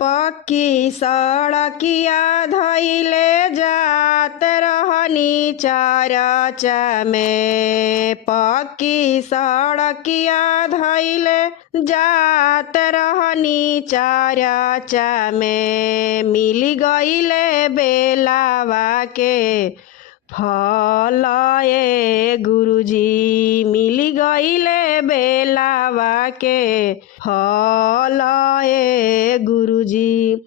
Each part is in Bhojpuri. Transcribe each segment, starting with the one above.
पक्की सड़किया धइले जात रहनी चरचा में। पक्की सड़किया धइले जात रहनी चरचा में। मिल गइले बेलावा के फल ए गुरुजी। मिल गइले बेलावा के फल ए गुरुजी।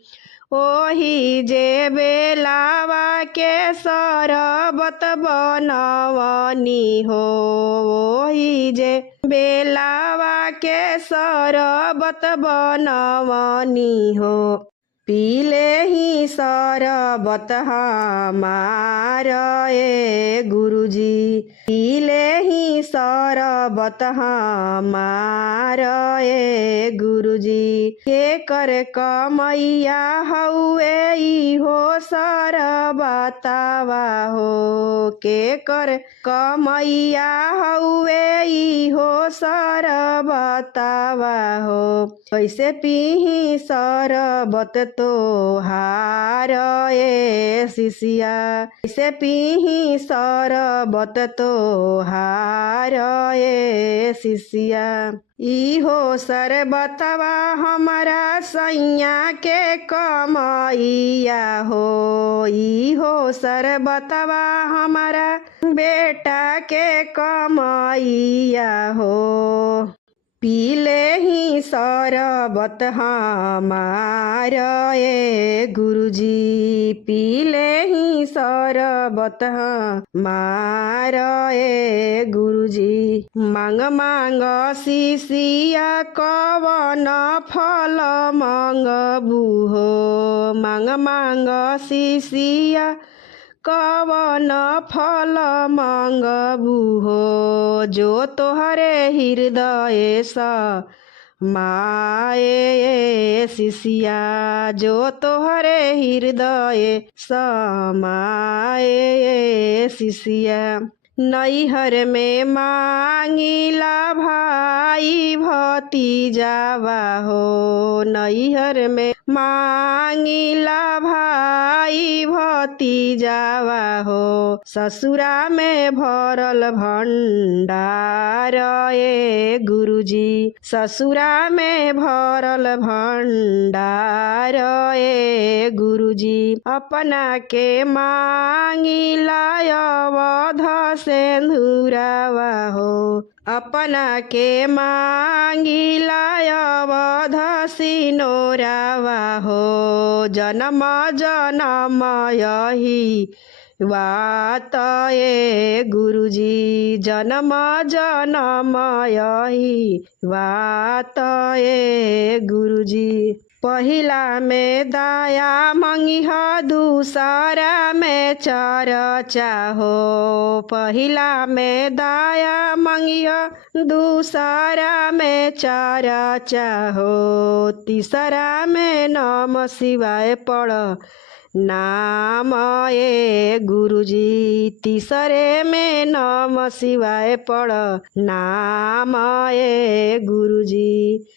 ओही जे बेलावा के शरबत बनवनी हो। ओही जे बेलावा के शरबत बनवनी हो। पीले ही शरबत हमार ए गुरुजी। पीले ही शरबत हमार ए गुरुजी। के कर कमैया हउए इहो शरबतवा हो। के कर कमैया हउए इहो शरबतवा हो। कैसे पीही शरबत तोहार ए शिष्या। कैसे पीही शरबत तोहार ए शिष्या। इहो शरबतवा हमारा सैया के कमैया हो। इहो शरबतवा हमारा बेटा के कमैया हो। पीले ही शरबत हमार ए गुरुजी। पीले ही शरबत हमार ए गुरुजी। मांग मांग शिष्या कवन फल मंगबू हो। मांग मांग शिष्या कवन फल मंगबू हो। जो तोहरे हृदय समाए शिष्या। जो तोहरे हृदय समाए शिष्या। नैहर में मांगिला भाई भतीजावा हो। नैहर में मांगिला भाई भतीजावा हो। ससुरा में भरल भंडार ए गुरुजी। ससुरा में भरल भंडार ए गुरुजी। अपना के मांगिला अवध सिंदूरवा हो। अपना के मांगिला अवध सिनोरवा हो। जन्म जन्म यही बात ए गुरुजी। जन्म जन्म यही बात ए गुरुजी। पहिला में दया मंगिह दूसरा में चरचा हो। पहिला में दया मंगिह दूसरा में चरचा हो। तीसरा में नमः शिवाय पढ़ नाम ए गुरुजी। तीसरे में नमः शिवाय पढ़ नाम ए गुरुजी।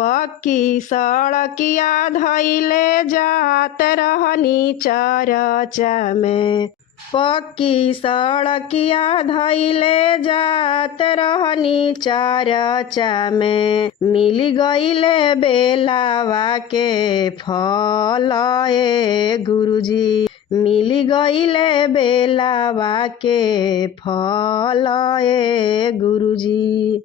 पक्की सड़किया धइले जात रहनी चरचा में। पक्की सड़किया धइले जात रहनी चरचा में। मिल गइले बेलावा के फल ए गुरुजी। मिल गइले बेलावा के फल ए गुरुजी।